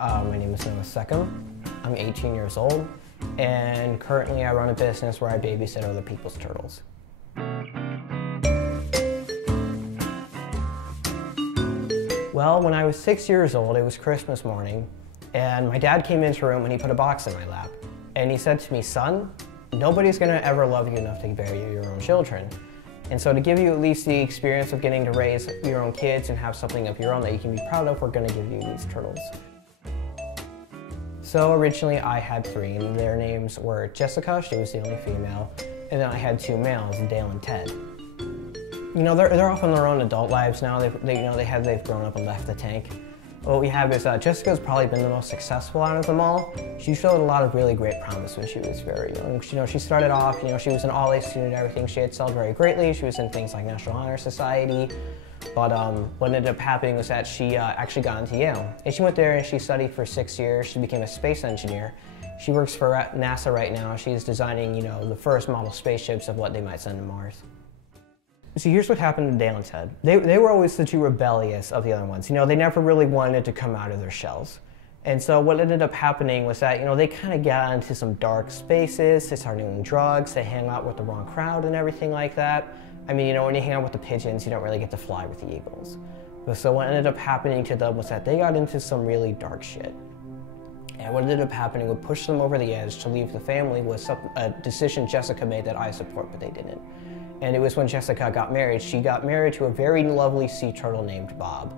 My name is Noah Seckham. I'm 18 years old, and currently I run a business where I babysit other people's turtles. Well, when I was 6 years old, it was Christmas morning, and my dad came into the room and he put a box in my lap. And he said to me, "Son, nobody's gonna ever love you enough to bear you your own children. And so to give you at least the experience of getting to raise your own kids and have something of your own that you can be proud of, we're gonna give you these turtles." So originally I had three, and their names were Jessica, she was the only female, and then I had two males, Dale and Ted. You know, they're off on their own adult lives now. They've grown up and left the tank. What we have is Jessica's probably been the most successful out of them all. She showed a lot of really great promise when she was very young. You know, she started off, she was an all-A student and everything. She excelled very greatly. She was in things like National Honor Society. But what ended up happening was that she actually got into Yale. And she went there and she studied for 6 years. She became a space engineer. She works for NASA right now. She's designing, the first model spaceships of what they might send to Mars. So here's what happened to Dale and Ted. They were always the two rebellious of the other ones. They never really wanted to come out of their shells. And so what ended up happening was that, they kind of got into some dark spaces. They started doing drugs. They hang out with the wrong crowd and everything like that. I mean, when you hang out with the pigeons, you don't really get to fly with the eagles. So what ended up happening to them was that they got into some really dark shit. And what ended up happening would push them over the edge to leave the family was a decision Jessica made that I support, but they didn't. And it was when Jessica got married. She got married to a very lovely sea turtle named Bob.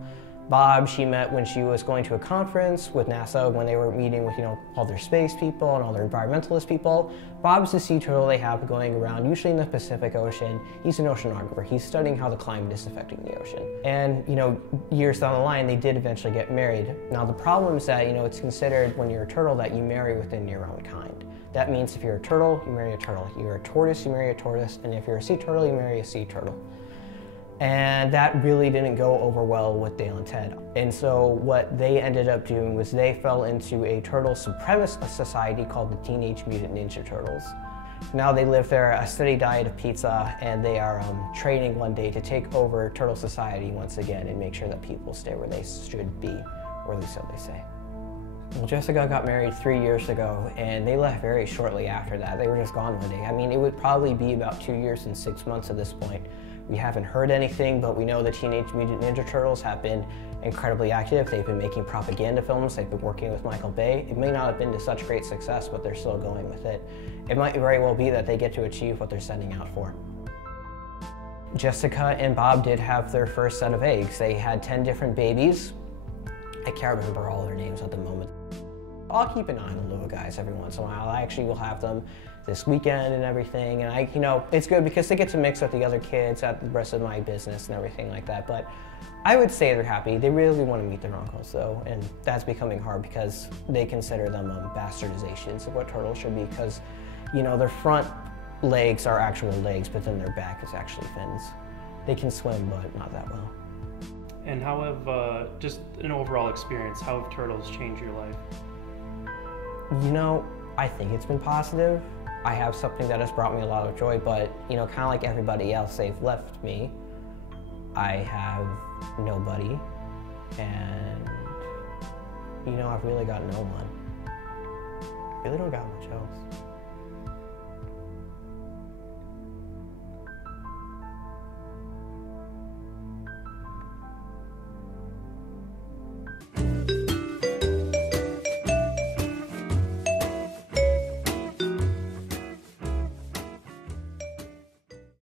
Bob, she met when she was going to a conference with NASA when they were meeting with, all their space people and all their environmentalist people. Bob's the sea turtle they have going around, usually in the Pacific Ocean. He's an oceanographer. He's studying how the climate is affecting the ocean. And, years down the line, they did eventually get married. Now, the problem is that, it's considered when you're a turtle that you marry within your own kind. That means if you're a turtle, you marry a turtle. If you're a tortoise, you marry a tortoise. And if you're a sea turtle, you marry a sea turtle. And that really didn't go over well with Dale and Ted. And so what they ended up doing was they fell into a turtle supremacist society called the Teenage Mutant Ninja Turtles. Now they live there a steady diet of pizza, and they are training one day to take over turtle society once again and make sure that people stay where they should be, or at least so they say. Well, Jessica got married 3 years ago, and they left very shortly after that. They were just gone one day. I mean, it would probably be about 2 years and 6 months at this point. We haven't heard anything, but we know the Teenage Mutant Ninja Turtles have been incredibly active. They've been making propaganda films. They've been working with Michael Bay. It may not have been to such great success, but they're still going with it. It might very well be that they get to achieve what they're setting out for. Jessica and Bob did have their first set of eggs. They had 10 different babies. I can't remember all their names at the moment. I'll keep an eye on the little guys every once in a while. I actually will have them this weekend and everything, and it's good because they get to mix with the other kids at the rest of my business and everything like that. But I would say they're happy. They really want to meet their uncles though, and that's becoming hard because they consider them bastardizations of what turtles should be, because their front legs are actual legs, but then their back is actually fins. They can swim, but not that well. And how have, just an overall experience, how have turtles changed your life? I think it's been positive. I have something that has brought me a lot of joy, but, kind of like everybody else, they've left me. I have nobody, and, I've really got no one. Really don't got much else.